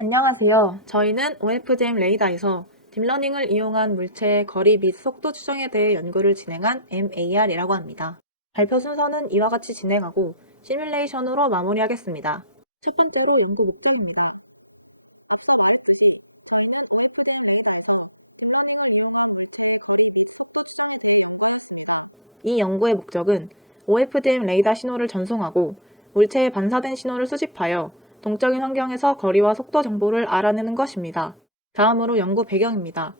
안녕하세요. 저희는 OFDM 레이더에서 딥러닝을 이용한 물체의 거리 및 속도 추정에 대해 연구를 진행한 MAR이라고 합니다. 발표 순서는 이와 같이 진행하고 시뮬레이션으로 마무리하겠습니다. 첫 번째로 연구 목표입니다. 앞서 말했듯이 저희는 OFDM 레이더에서 딥러닝을 이용한 물체의 거리 및 속도 추정에 대해 연구를 진행합니다. 이 연구의 목적은 OFDM 레이더 신호를 전송하고 물체에 반사된 신호를 수집하여 동적인 환경에서 거리와 속도 정보를 알아내는 것입니다. 다음으로 연구 배경입니다.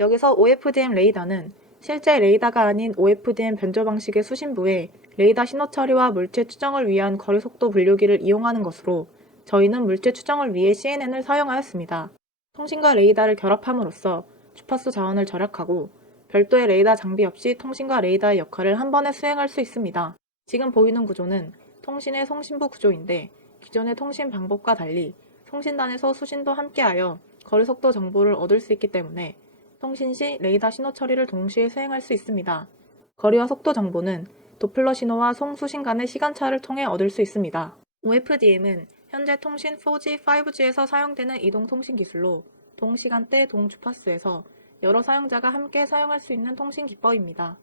여기서 OFDM 레이더는 실제 레이더가 아닌 OFDM 변조 방식의 수신부에 레이더 신호 처리와 물체 추정을 위한 거리 속도 분류기를 이용하는 것으로 저희는 물체 추정을 위해 CNN을 사용하였습니다. 통신과 레이더를 결합함으로써 주파수 자원을 절약하고 별도의 레이더 장비 없이 통신과 레이더의 역할을 한 번에 수행할 수 있습니다. 지금 보이는 구조는 통신의 송신부 구조인데 기존의 통신 방법과 달리 통신단에서 수신도 함께하여 거리 속도 정보를 얻을 수 있기 때문에 통신 시 레이더 신호 처리를 동시에 수행할 수 있습니다. 거리와 속도 정보는 도플러 신호와 송수신 간의 시간차를 통해 얻을 수 있습니다. OFDM은 현재 통신 4G, 5G에서 사용되는 이동통신 기술로 동시간대, 동주파수에서 여러 사용자가 함께 사용할 수 있는 통신 기법입니다.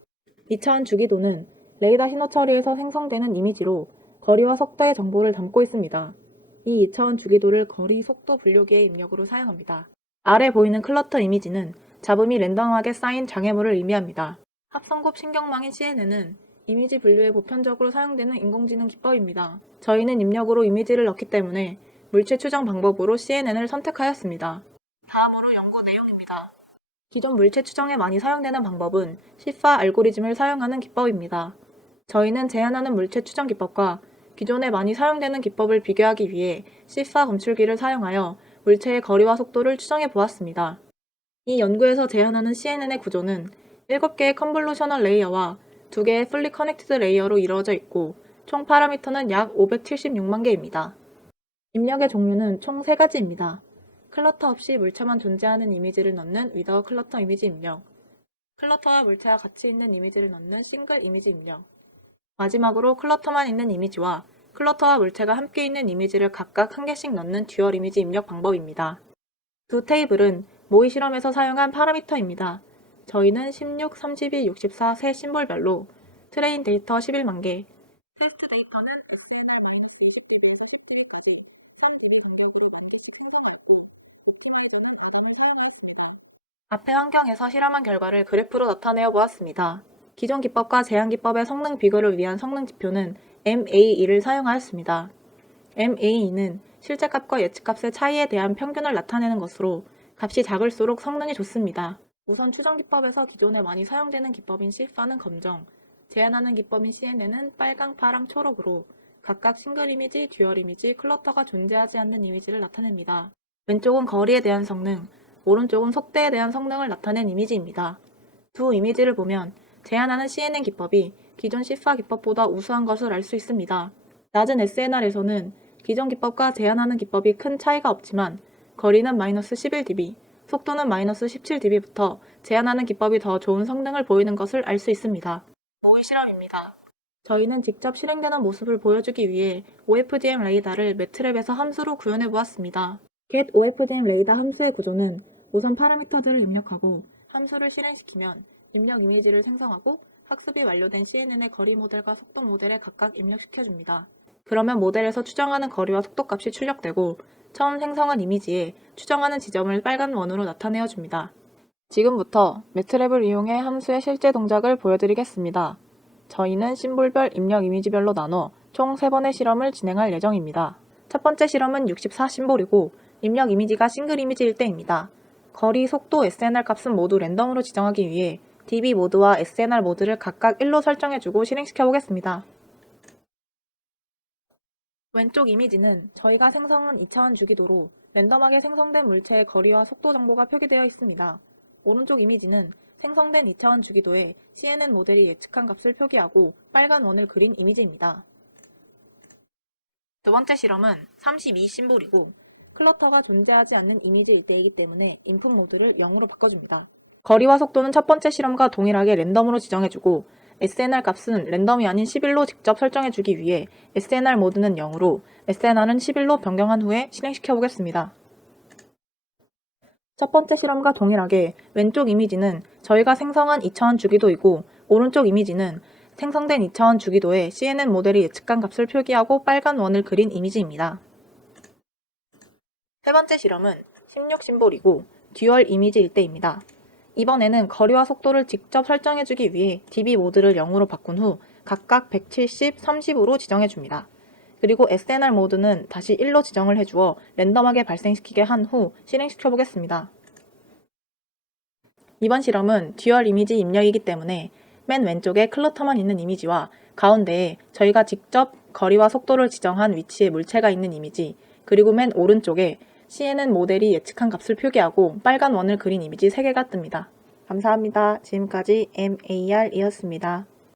2차원 주기도는 레이더 신호 처리에서 생성되는 이미지로 거리와 속도의 정보를 담고 있습니다. 이 2차원 주기도를 거리, 속도 분류기의 입력으로 사용합니다. 아래 보이는 클러터 이미지는 잡음이 랜덤하게 쌓인 장애물을 의미합니다. 합성곱 신경망인 CNN은 이미지 분류에 보편적으로 사용되는 인공지능 기법입니다. 저희는 입력으로 이미지를 넣기 때문에 물체 추정 방법으로 CNN을 선택하였습니다. 다음으로 연구 내용입니다. 기존 물체 추정에 많이 사용되는 방법은 시파 알고리즘을 사용하는 기법입니다. 저희는 제한하는 물체 추정 기법과 기존에 많이 사용되는 기법을 비교하기 위해 시파 검출기를 사용하여 물체의 거리와 속도를 추정해 보았습니다. 이 연구에서 제한하는 CNN의 구조는 7개의 컨볼루셔널 레이어와 2개의 풀리 커넥티드 레이어로 이루어져 있고 총 파라미터는 약 576만 개입니다. 입력의 종류는 총 3가지입니다. 클러터 없이 물체만 존재하는 이미지를 넣는 위다웃 클러터 이미지 입력, 클러터와 물체가 같이 있는 이미지를 넣는 싱글 이미지 입력, 마지막으로 클러터만 있는 이미지와 클러터와 물체가 함께 있는 이미지를 각각 한 개씩 넣는 듀얼 이미지 입력 방법입니다. 두 테이블은 모의 실험에서 사용한 파라미터입니다. 저희는 16, 32, 64 세 심볼별로 트레인 데이터 11만 개, 테스트 데이터는 SNR-20db에서 10db까지 3그룹 간격으로 만 개씩 생성하고 오픈홀되는 버전을 사용하였습니다. 앞의 환경에서 실험한 결과를 그래프로 나타내어 보았습니다. 기존 기법과 제한 기법의 성능 비교를 위한 성능 지표는 MAE를 사용하였습니다. MAE는 실제 값과 예측 값의 차이에 대한 평균을 나타내는 것으로 값이 작을수록 성능이 좋습니다. 우선 추정 기법에서 기존에 많이 사용되는 기법인 시파는 검정, 제한하는 기법인 CNN은 빨강, 파랑, 초록으로 각각 싱글 이미지, 듀얼 이미지, 클러터가 존재하지 않는 이미지를 나타냅니다. 왼쪽은 거리에 대한 성능, 오른쪽은 속도에 대한 성능을 나타낸 이미지입니다. 두 이미지를 보면 제한하는 CNN 기법이 기존 시파 기법보다 우수한 것을 알 수 있습니다. 낮은 SNR에서는 기존 기법과 제한하는 기법이 큰 차이가 없지만 거리는 마이너스 11dB, 속도는 마이너스 17dB부터 제한하는 기법이 더 좋은 성능을 보이는 것을 알 수 있습니다. 모의 실험입니다. 저희는 직접 실행되는 모습을 보여주기 위해 OFDM 레이더를 매트랩에서 함수로 구현해 보았습니다. get OFDM 레이더 함수의 구조는 우선 파라미터들을 입력하고 함수를 실행시키면 입력 이미지를 생성하고 학습이 완료된 CNN의 거리 모델과 속도 모델에 각각 입력시켜줍니다. 그러면 모델에서 추정하는 거리와 속도값이 출력되고 처음 생성한 이미지에 추정하는 지점을 빨간 원으로 나타내어줍니다. 지금부터 매트랩을 이용해 함수의 실제 동작을 보여드리겠습니다. 저희는 심볼별 입력 이미지별로 나눠 총 3번의 실험을 진행할 예정입니다. 첫 번째 실험은 64 심볼이고 입력 이미지가 싱글 이미지일 때입니다. 거리, 속도, SNR 값은 모두 랜덤으로 지정하기 위해 DB 모드와 SNR 모드를 각각 1로 설정해주고 실행시켜 보겠습니다. 왼쪽 이미지는 저희가 생성한 2차원 주기도로 랜덤하게 생성된 물체의 거리와 속도 정보가 표기되어 있습니다. 오른쪽 이미지는 생성된 2차원 주기도에 CNN 모델이 예측한 값을 표기하고 빨간 원을 그린 이미지입니다. 두 번째 실험은 32 심볼이고 클러터가 존재하지 않는 이미지일 때이기 때문에 인풋 모드를 0으로 바꿔줍니다. 거리와 속도는 첫 번째 실험과 동일하게 랜덤으로 지정해주고 SNR 값은 랜덤이 아닌 11로 직접 설정해주기 위해 SNR 모드는 0으로 SNR은 11로 변경한 후에 실행시켜 보겠습니다. 첫 번째 실험과 동일하게 왼쪽 이미지는 저희가 생성한 2차원 주기도이고 오른쪽 이미지는 생성된 2차원 주기도에 CNN 모델이 예측한 값을 표기하고 빨간 원을 그린 이미지입니다. 세 번째 실험은 16 심볼이고 듀얼 이미지일 때입니다. 이번에는 거리와 속도를 직접 설정해주기 위해 DB 모드를 0으로 바꾼 후 각각 170, 30으로 지정해줍니다. 그리고 SNR 모드는 다시 1로 지정을 해주어 랜덤하게 발생시키게 한 후 실행시켜 보겠습니다. 이번 실험은 듀얼 이미지 입력이기 때문에 맨 왼쪽에 클러터만 있는 이미지와 가운데에 저희가 직접 거리와 속도를 지정한 위치에 물체가 있는 이미지, 그리고 맨 오른쪽에 CNN 모델이 예측한 값을 표기하고 빨간 원을 그린 이미지 3개가 뜹니다. 감사합니다. 지금까지 MAR이었습니다.